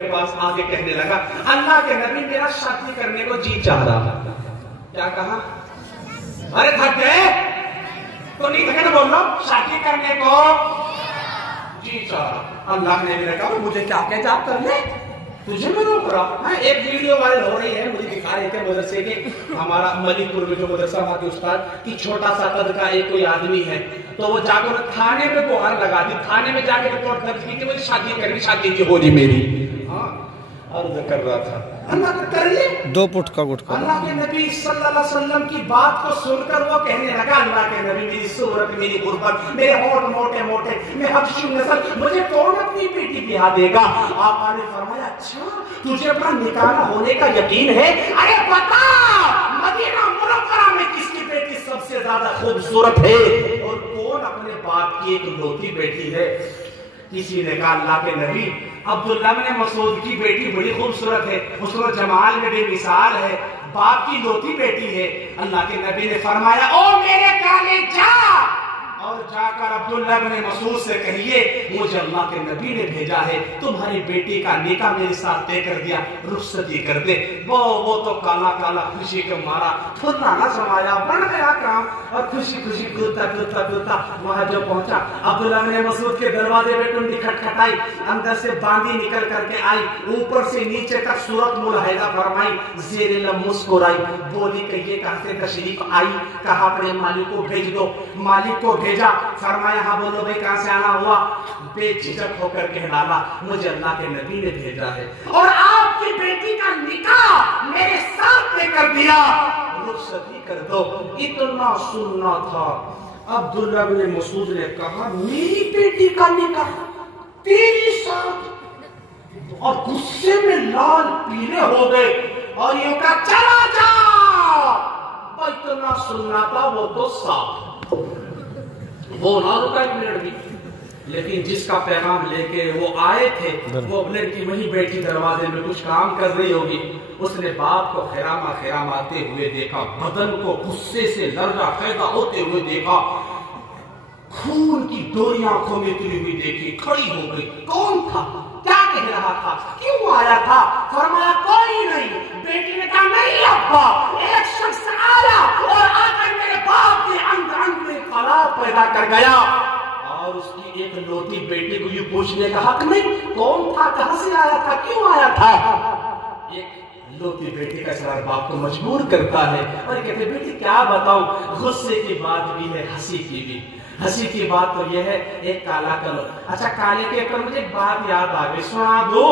پاس آگے کہنے لگا اللہ کے نبی میرا شادی کرنے کو جی چاہ رہا. کیا کہا؟ ارے تھک گئے تو نہیں تھکے تو بول رہا شادی کرنے کو جی چاہ رہا. اللہ نے میرے کہا مجھے کیا کہتے آپ کر لیں تجھے میں روک رہا. ایک ویڈیو وائرل ہو رہی ہے, مجھے دکھا رہے تھے مدرسے کے, ہمارا ملک پور میں جو مدرسہ وہاں کے استاد کی چھوٹا سا قد کا ایک کوئی آدمی ہے, تو وہ جا کر تھانے میں گہار لگا دی, تھانے میں جا کے رپورٹ درج کی کہ مجھے شادی کرنی, شادی کی ہو رہی میری. عرض کر رہا تھا اللہ کر لے 2 فٹ کا گٹکا. اللہ کے نبی صلی اللہ علیہ وسلم کی بات کو سن کر وہ کہنے لگا اللہ کے نبی میری صورت, میری غربت, میرے ہونٹ موٹے موٹے, میں حبشی نسل, مجھے کون اپنی بیٹی بیاہ دے گا؟ آقا نے فرمایا اچھا تجھے اپنا نکاح ہونے کا یقین ہے؟ ارے بتا مدینہ منورہ میں کس کی بیٹی سب سے زیادہ خوبصورت ہے اور کون اپنے باپ کی ایک لوتی بیٹی ہے؟ کسی نے کہا اللہ کے نبی عبداللہ بن مسعود کی بیٹی بڑی خوبصورت ہے, حسن جمال میں بے مثال ہے, باپ کی لوتی بیٹی ہے. اللہ کے نبی نے فرمایا او میرے کالے جا اور جا کر عبداللہ بن مسعود سے کہیے مجھے اللہ کے نبی نے بھیجا ہے, تمہاری بیٹی کا نکاح میرے ساتھ طے کر دیا, رخصتی کر دے. وہ تو کالا کالا خوشی کے مارا پھرنا نہ سمایا, بڑھ گیا کام اور خوشی خوشی کودتا کودتا کودتا وہاں جو پہنچا عبداللہ بن مسعود کے دروازے پہ ٹنڈی کھٹکھٹائی, اندر سے باندی نکل کر کے آئی, اوپر سے نیچے تک صورت ملاحظہ فرمائی, زیر لب مسکرائی, بولی کہ یہ کہاں سے تشریف آئی؟ کہا اپنے مالک کو بھیج دو. مالک کو بھیجا, فرمایا ہاں بولو بھائی کہاں سے آنا ہوا؟ بے جھجک ہو کر کہہ ڈالا مجھے اللہ کے نبی نے بھیجا ہے اور آپ کی بیٹی کا نکاح میرے ساتھ نے کر دیا, رخصتی کر دو. اتنا سننا تھا. عبداللہ بن مسعود نے کہا میری بیٹی کا نکاح تیری ساتھ, اور غصے میں لال پیلے ہو گئے اور یہ کہا چلا جا. اتنا سننا تھا, وہ تو صاف وہ نہ رکا ایک منٹ بھی, لیکن جس کا پیغام لے کے وہ آئے تھے وہ لڑکی وہیں بیٹھی دروازے میں کچھ کام کر رہی ہوگی. اس نے باپ کو خیراما خیراماتے ہوئے دیکھا, بدن کو غصے سے لرزہ پیدا ہوتے ہوئے دیکھا, خون کی ڈوریاں آنکھوں میں اتری ہوئی دیکھی, کھڑی ہو گئی. کون تھا؟ کیا کہہ رہا تھا؟ کیوں آیا تھا؟ فرمایا کوئی نہیں. بیٹی نے کہا نہیں ابا, ایک شخص آیا اور آ کر میرے باپ کے انگ انگ میں خلا پیدا کر گیا, اور اس کی ایک لوتی بیٹی کو یہ پوچھنے کا حق نہیں کون تھا, کہاں سے آیا تھا, کیوں آیا تھا. ایک لوتی بیٹی کا اصرار باپ کو مجبور کرتا ہے اور کہتے بیٹی کیا بتاؤں, غصے کی بات بھی ہے, ہنسی کی بھی. ہنسی کی بات تو یہ ہے ایک کالا کرو. اچھا کالے کے اوپر مجھے ایک بات یاد آ گئی, سنا دو.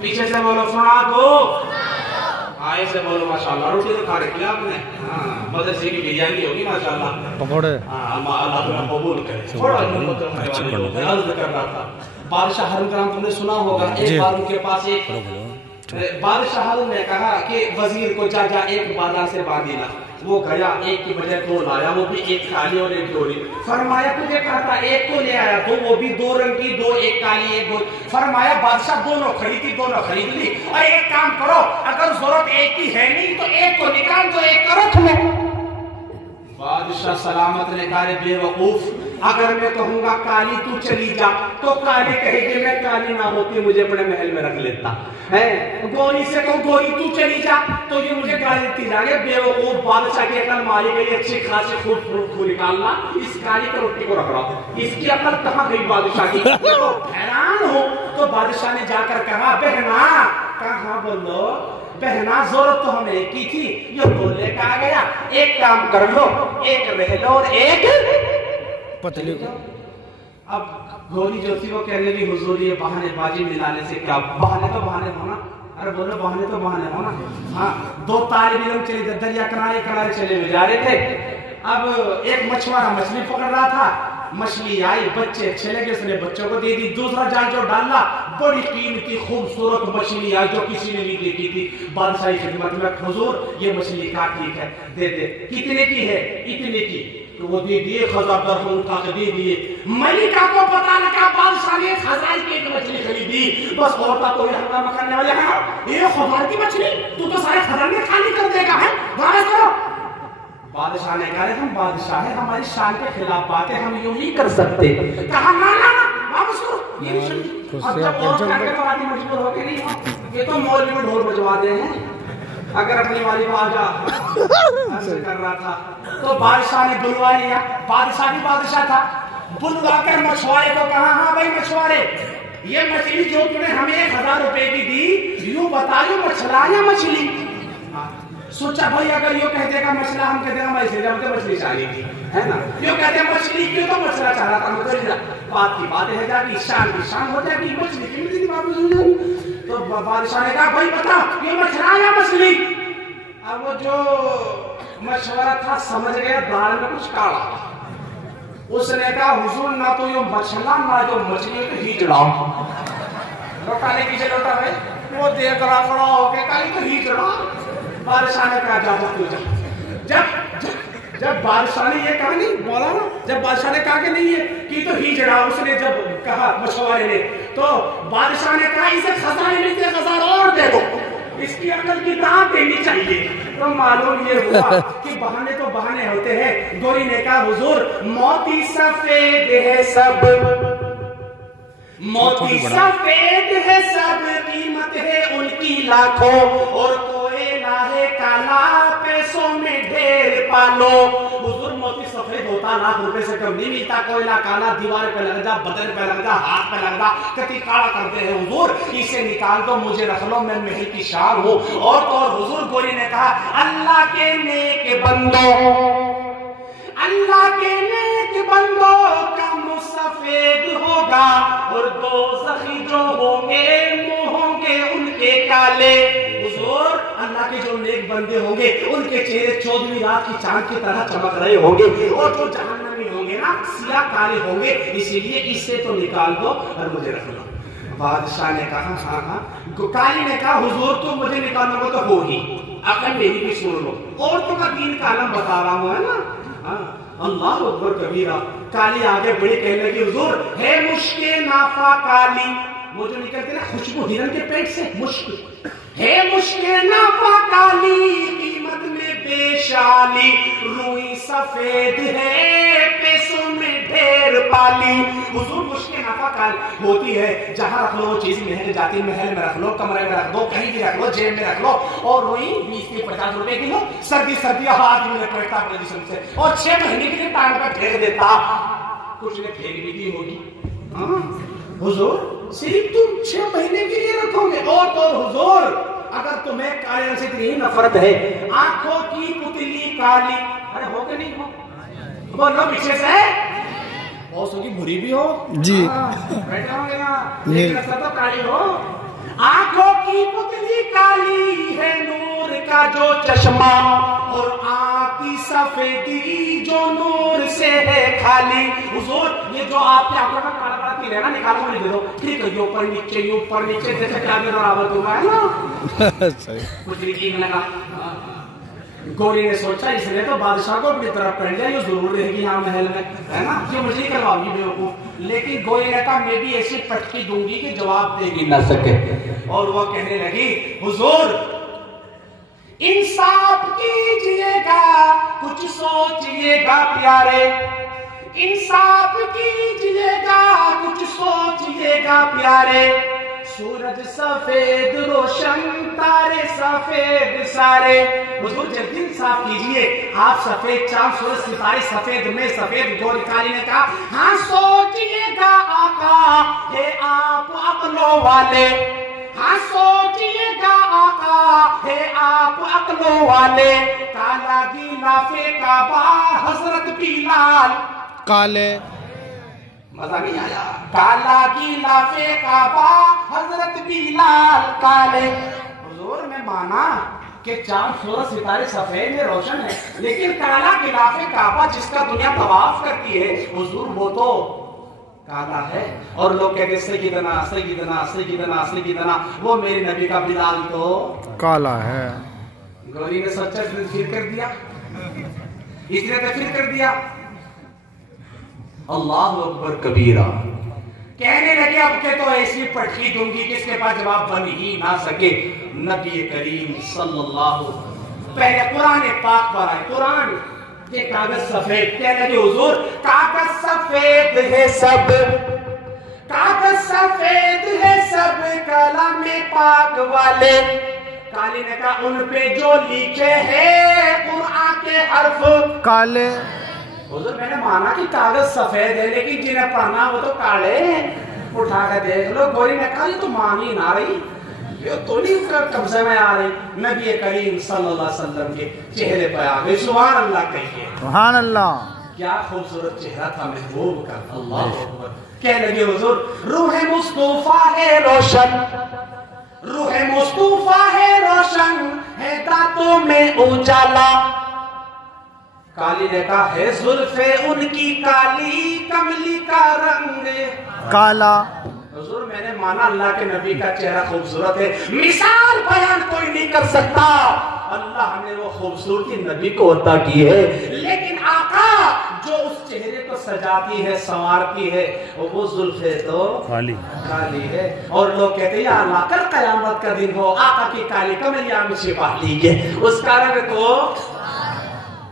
پیچھے سے بولو سنا دو. آئے سے بولو ماشاءاللہ. روٹی تو کھا رکھی آپ نے, مدرسے کی بریانی ہوگی ماشاءاللہ, پکوڑے, اللہ تمہیں قبول کرے. تھوڑا عرض کر رہا تھا بادشاہ ہارون کا نام تم نے سنا ہوگا. ایک بار ان کے پاس ایک بادشاہ ہارون نے کہا کہ وزیر کو جا جا ایک بازار سے باندھی لا. وہ گیا, ایک کی بجائے 2 لایا, وہ بھی ایک کالی اور ایک گوری. فرمایا تجھے کہتا ایک کو لے آیا, وہ بھی 2 رنگ کی, 2 ایک کالی ایک گوری. فرمایا بادشاہ دونوں خریدی, دونوں خرید لی, اور ایک کام کرو اگر ضرورت ایک کی ہے نہیں تو ایک کو نکال دو, ایک کو رکھ لو. بادشاہ سلامت نے کہا بے وقوف, اگر میں کہوں گا کالی تو چلی جا تو کالی کہے گی میں کالی نہ ہوتی مجھے اپنے محل میں رکھ لیتا ہے. گوری سے کہوں گوری تو چلی جا تو یہ مجھے کالی دیتی جائے. بے وقوف بادشاہ کی عقل ماری گئی, اچھی خاصی خوب نکالنا, اس کالی کا روٹی کو رکھ رہا. اس کی عقل کہاں گئی بادشاہ کی؟ تو حیران ہو تو بادشاہ نے جا کر کہا بہنا, کہاں بولو بہنا, ضرورت تو ہمیں ایک کی تھی, یہ بولنے کا آ گیا. ایک کام کر لو, ایک رہ لو اور ایک پتلی کو. اب گوری جو تھی وہ کہنے لگی حضور یہ بہانے بازی ملانے سے کیا, بہانے تو بہانے ہونا. ارے بولو بہانے تو بہانے ہونا. ہاں 2 طالب علم چلے دریا کنارے کنارے چلے ہوئے جا رہے تھے. اب ایک مچھوارا مچھلی پکڑ رہا تھا, مچھلی آئی, بچے اچھے لگے, اس نے بچوں کو دے دی. دوسرا جال جو ڈالا, بڑی قیمتی خوبصورت مچھلی آئی جو کسی نے نہیں دیکھی تھی. بادشاہی خدمت میں حضور یہ مچھلی کا ٹھیک ہے دے دے. کتنے کی ہے؟ اتنے کی. تو وہ دے دیے, 1000 درہم اٹھا کے دے دیے. ملکہ کو پتا لگا بادشاہ نے 1000 کی ایک مچھلی خریدی. بس عورتہ کوئی ہنگامہ کرنے والے ہیں, یہ 1000 کی مچھلی تو سارے خزانے خالی کر دے گا ہے, واپس کرو. بادشاہ نے کہا ہم بادشاہ ہیں, ہماری شان کے خلاف باتیں ہم یوں نہیں کر سکتے. کہا نا نا نا واپس کرو, یہ نہیں اب جب اور کرنے کے بعد مجبور ہو کے نہیں، یہ تو مولوی میں ڈھول بجوا دے ہیں. اگر اپنی والی خواجہ ایسے کر رہا تھا تو بادشاہ نے بلوا لیا. بادشاہ بھی بادشاہ تھا، بلوا کر مچھوارے کو کہا ہاں بھائی مچھوارے، یہ مچھلی جو تم نے ہمیں 1000 روپے کی دی، یوں بتائیے مچھلا یا مچھلی؟ سوچا بھائی اگر یوں کہتے گا مچھلا، ہم کہتے ہیں مچھلی، جب تو مچھلی چاہیے تھی ہے نا. یوں کہتے ہیں مچھلی کیوں، تو مچھلا چاہ رہا تھا. بات کی بات ہے جاتی، شان کی شان ہو جائے گی، مچھلی کی مچھلی بات ہو جائے گی. تو بادشاہ نے کہا بھائی بتا یہ مچھلا یا مچھلی؟ اب وہ جو مشورہ تھا سمجھ گیا دال میں کچھ کاڑا. اس نے کہا حضور نہ تو یہ مچھلا نہ جو مچھلی تو ہیجڑا. لوٹا لے کیجئے لوٹا ہے، وہ دیکھ رہا کھڑا ہو کے کہا یہ تو ہیجڑا. بادشاہ نے کہا جا جا. جب بادشاہ نے یہ کہا نہیں بولا نا، جب بادشاہ نے کہا کہ نہیں ہے کہ تو ہیجڑا، اس نے جب کہا مشورے نے، تو بادشاہ نے کہا اسے خزانے میں سے 1000 اور دے دو، اس کی عقل کی داد دینی چاہیے. تو معلوم یہ ہوا کہ بہانے تو بہانے ہوتے ہیں. گوری نے کہا حضور موتی سفید ہے سب، موتی سفید ہے سب، قیمت ہے ان کی لاکھوں، اور کوئلہ ہے کالا پیسوں میں ڈھیر پالو. حضور موتی سفید ہوتا 1,00,000 روپے سے کم نہیں ملتا، کوئلہ کالا دیوار پہ لگ جا، بدن پہ لگ جا، ہاتھ پہ لگ جا، کتی کاڑا کرتے ہیں. حضور اسے نکال دو، مجھے رکھ لو، میں محل کی شان ہوں. اور تو اور حضور گوری نے کہا اللہ کے نیک بندو، اللہ کے نیک بندوں کا منہ سفید ہوگا، اور دوزخی جو ہوں گے منہ ہوں گے ان کے کالے. حضور اللہ کے جو نیک بندے ہوں گے ان کے چہرے 14ویں رات کی چاند کی طرح چمک رہے ہوں گے، اور جو جہنمی ہوں گے نا سیاہ کالے ہوں گے. اسی لیے اس سے تو نکال دو اور مجھے رکھ لو. بادشاہ نے کہا ہاں ہاں. کالی نے کہا حضور تو مجھے نکالنا کو تو ہوگی، عقل میری بھی سن لو، عورتوں کا دین کا عالم بتا رہا ہوں ہے نا. اللہ اکبر کبیرہ. کالی آگے بڑی کہنے لگی حضور ہے مشک نافا کالی، وہ جو نکلتے نا خوشبو ہرن کے پیٹ سے، مشک ہے مشک نافا کالی، قیمت میں بے شالی، روئی سفید ہے پیسوں میں ڈھیر پالی. حضور مشک نافا کالی ہوتی ہے جہاں رکھ لو وہ چیز محل جاتی، محل میں رکھ لو، کمرے میں رکھ دو، کہیں بھی رکھ لو، جیب میں رکھ لو. اور روئی 20-50 روپے کلو، سردی ہاتھ میں پڑتا اپنے جسم سے، اور 6 مہینے کے لیے ٹائم پر پھینک دیتا. کچھ نے پھینک بھی دی ہوگی. حضور صرف تم 6 مہینے کے لیے رکھو گے. اور تو حضور اگر تمہیں کالے سے اتنی نفرت ہے، آنکھوں کی پتلی کالی، ارے ہو کہ نہیں ہو؟ بولو پیچھے سے بہت سو کی بھری بھی ہو جی، بیٹھا ہوں گے نا، لیکن اصل تو کالی ہو. آنکھوں کی پتلی کالی ہے نور کا جو چشمہ، اور آنکھ کی سفیدی جو نور سے ہے خالی. حضور یہ جو آپ کے آنکھوں کا کالا کالا تیر ہے نا، نکالو مجھے دے دو. ٹھیک ہے، یہ اوپر نیچے جیسے کہ آگے برابر ہوا ہے نا. کچھ یقین لگا. گوری نے سوچا اس نے تو بادشاہ کو اپنی طرف پہن لیا، یہ ضرور رہے گی یہاں محل میں ہے نا، یہ مجھے ہی کرواؤ گی بیوقوف. لیکن گوری نے کہا میں بھی ایسی پٹکی دوں گی کہ جواب دے گی نہ سکے. اور وہ کہنے لگی حضور انصاف کیجئے گا، کچھ سوچئے گا پیارے، انصاف کیجئے گا، کچھ سوچئے گا پیارے. سورج سفید روشن، تارے سفید سارے. حضور جلدی انصاف کیجئے، آپ سفید چاند سورج ستارے سفید میں سفید. گوری کالی نے کہا ہاں سوچئے گا آقا ہے آپ عقلوں والے، ہاں سوچئے گا آقا ہے آپ عقلوں والے. کالا غلاف کعبہ حضرت بلال، کالے مزہ نہیں آیا. کالا غلاف کعبہ حضرت بلال کالے. حضور میں مانا کہ چاند سورج ستارے سفید میں روشن ہے، لیکن کالا غلاف کعبہ جس کا دنیا طواف کرتی ہے حضور وہ تو کالا ہے. اور لوگ کہتے ہیں سیدنا سیدنا سیدنا سیدنا، وہ میرے نبی کا بلال تو کالا ہے. گوری نے سچا تفسیر کر دیا، اس نے تفسیر کر دیا. اللہ اکبر کبیرہ. کہنے لگے اب کہ تو ایسی پٹکی دوں گی کس کے پاس جواب بن ہی نہ سکے. نبی کریم صلی اللہ پہلے قرآن پاک پر آئے. قرآن یہ کاغذ سفید. کہنے لگے حضور کاغذ سفید ہے سب، کاغذ سفید ہے سب کلام پاک والے. کالی نے کہا ان پہ جو لکھے ہیں قرآن کے حرف کالے. حضور میں نے مانا کہ کاغذ سفید ہے لیکن جنہیں پڑھنا وہ تو کالے ہیں. اٹھا کے دیکھ لو. گوری نے کہا یہ تو مانی نہ رہی, یہ تو نہیں قبضے میں آ رہی. نبی کریم صلی اللہ علیہ وسلم کے چہرے پر آ گئی. سبحان اللہ کہیے. سبحان اللہ. کیا خوبصورت چہرہ تھا محبوب کا. اللہ اکبر. کہنے لگے حضور روح مصطفیٰ ہے روشن, روح مصطفیٰ ہے روشن ہے دانتوں میں اجالا. کالی نے کہا ہے زلف ان کی کالی کملی کا رنگ کالا. حضور میں نے مانا اللہ کے نبی کا چہرہ خوبصورت ہے, مثال بیان کوئی نہیں کر سکتا. اللہ نے وہ خوبصورتی نبی کو عطا کی ہے, لیکن آقا جو اس چہرے کو سجاتی ہے سنوارتی ہے وہ زلفیں تو کالی ہے. اور لوگ کہتے ہیں یا اللہ کل قیامت کا دن ہو, آقا کی کالی کملیاں میں چھپا لیجیے اس کا رنگ کو.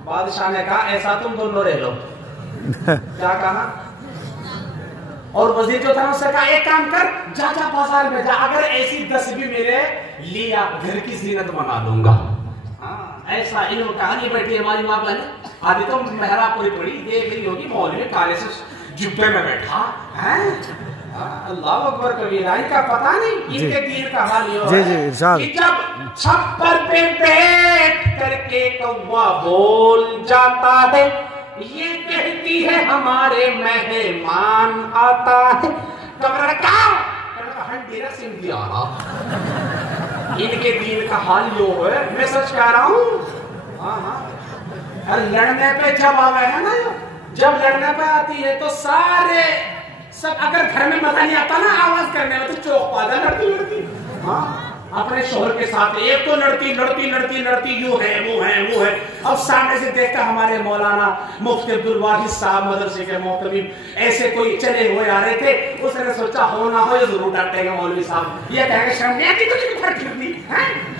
بادشاہ نے کہا ایسا تم دونوں رہ لو. کیا کہا؟ اور وزیر جو تھا اس سے کہا ایک کام کر, جا جا بازار میں جا, اگر ایسی 10 بھی میرے لیا گھر کی زینت بنا دوں گا. ایسا علم کہانی بیٹھی ہماری ماں بہن آدھی تو محراب پوری پڑی دیکھ رہی ہوگی مولوی میں کالے سے جبے میں بیٹھا. اللہ اکبر کبیرہ. ان کا پتہ نہیں ان کے دین کا حال یہ ہے کہ جب چھپر پہ بیٹھ کر کے کوا بول جاتا ہے یہ کہتی ہے ہمارے مہمان آتا ہے. کمرہ کا ہنڈیرہ سندھی آ رہا. ان کے دین کا حال یہ ہے, میں سچ کہہ رہا ہوں. لڑنے پہ جب آوے ہے نا, جب لڑنے پہ آتی ہے تو سارے سب اگر گھر میں مزہ نہیں آتا نا آواز کرنے میں تو چوک پادا لڑتی لڑتی اپنے شوہر کے ساتھ. ایک تو لڑتی لڑتی لڑتی لڑتی یوں ہے وہ ہے وہ ہے. اب سامنے سے دیکھتا ہمارے مولانا مفتی عبدالواحد صاحب مدرسے کے محتمیم ایسے کوئی چلے ہوئے آ رہے تھے. اس نے سوچا ہو نہ ہو یہ ضرور ڈانٹے گا مولوی صاحب, یہ کہے گا شرم نہیں آتی تجھے گھر پھرنی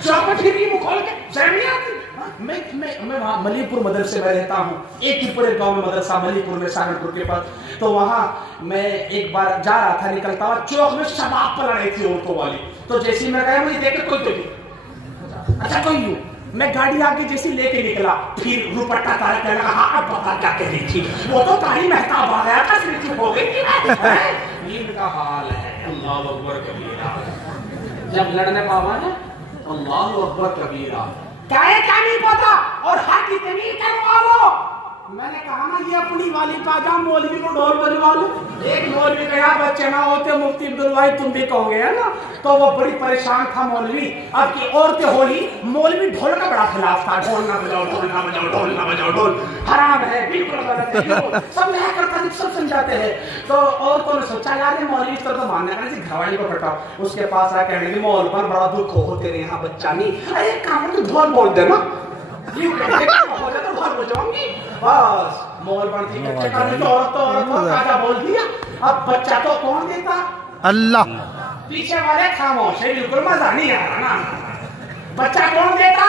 چوک پھر وہ کھول کے شرم نہیں آتی. میں وہاں ملی پور مدرسے میں رہتا ہوں, ایک ہی پورے گاؤں میں مدرسہ ملی پور میں سہارنپور کے پاس. تو وہاں میں ایک بار جا رہا تھا نکلتا ہوا, چوک میں شباب پڑ رہی تھی عورتوں والی. تو جیسی میں گیا مجھے دیکھ کے کوئی تو نہیں, اچھا کوئی یوں میں گاڑی آگے جیسی لے کے نکلا, پھر روپٹا تارا کہنے لگا ہاں اب بتا کیا کہہ رہی تھی, وہ تو تاری مہتاب آ گیا تھا پھر چپ ہو گئی تھی. ان کا حال ہے. اللہ اکبر کبیرہ. جب لڑنے پاوا ہے اللہ اکبر کبیرہ. کیا نہیں پتا اور حق کی تمیز کروا لو. میں نے کہا نا یہ اپنی والی پاجام مولوی کو ڈھول بجوا لو. ایک مولوی کہا بچے نہ ہوتے مفتی عبدالواحد تم بھی کہو گے ہے نا. تو وہ بڑی پریشان تھا مولوی. اب کی عورتیں ہولی مولوی ڈھول کا بڑا خلاف تھا. ڈھول نہ بجاؤ ڈھول نہ بجاؤ ڈھول نہ بجاؤ, ڈھول حرام ہے بالکل غلط ہے. سب نیا کرتا سب سمجھاتے ہیں. تو عورتوں نے سوچا یار یہ مولوی تو ماننے کا نہیں, گھر والی کو پٹا. اس کے پاس آ کہنے لگی مول پر بڑا دکھ ہو تیرے یہاں بچہ نہیں. ارے کام تو ڈھول بول دے نا, یہ کہتے ہو جائے تو ڈھول بجاؤں گی. بس مول بنتی بچے کا نہیں, عورت تو عورت کو کاجا بول دیا. اب بچہ تو کون دیتا؟ اللہ. پیچھے والے خاموش ہے, بالکل مزہ نہیں آ رہا نا. بچہ کون دیتا؟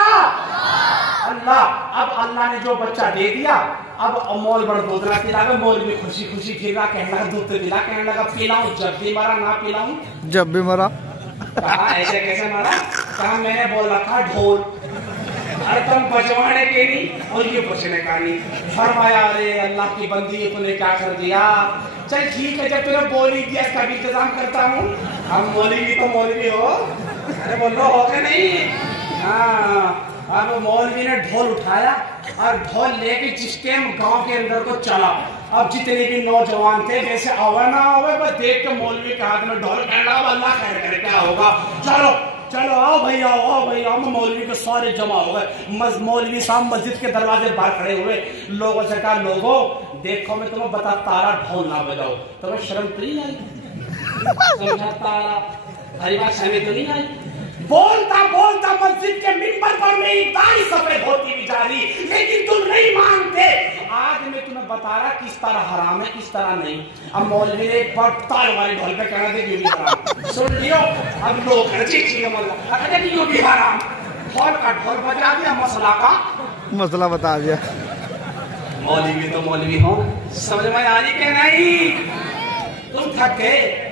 اللہ. اب اللہ نے جو بچہ دے دیا اب مول بڑھ دودھنا پلا گا. مول بھی خوشی خوشی پھر رہا, کہنے لگا دودھ پلا, کہنے لگا پلاؤں جب بھی مرا نہ پلاؤں جب بھی مرا. کہا ایسے کیسے مرا؟ کہا میں نے بول رکھا ڈھول, ارے تم بجوانے کے نہیں اور یہ بچنے کا نہیں. فرمایا ارے اللہ کی بندی تو نے کیا کر دیا. چل ٹھیک ہے جب تم نے بولی دیا اس کا بھی انتظام کرتا ہوں. ہم مولوی تو مولوی ہو, ارے بولو ہو کے نہیں. ہاں اب مولوی نے ڈھول اٹھایا اور ڈھول لے کے جس ٹائم گاؤں کے اندر کو چلا. اب جتنے بھی نوجوان تھے جیسے آوے نہ آوے بس دیکھ کے مولوی کے ہاتھ میں ڈھول, کہنے لگا اللہ خیر کرے کیا ہوگا, چلو چلو آؤ بھائی آؤ بھائی آؤ. مولوی کے سارے جمع ہو گئے. مولوی صاحب مسجد کے دروازے باہر کھڑے ہوئے. لوگوں سے کہا لوگوں دیکھو میں تمہیں بتا تارا ڈھول نہ بجاؤ. تمہیں شرم تو نہیں آئی؟ سمجھا تارا ہری بات سمجھ تو نہیں آئی؟ بولتا بولتا مسجد کے منبر پر میری داڑھی سفید ہوتی بھی جا رہی, لیکن تم نہیں مانتے. آج میں تمہیں بتا رہا کس طرح حرام ہے کس طرح نہیں. اب مولوی نے ایک بار تال والے ڈھول پہ کہنا دے یہ بھی حرام. سن لیو اب لوگ ٹھیک ہے مولانا اچھا یہ بھی حرام. ڈھول کا ڈھول بجا دیا, مسئلہ کا مسئلہ بتا دیا. مولوی تو مولوی ہوں, سمجھ میں آ رہی کہ نہیں؟ تم تھک گئے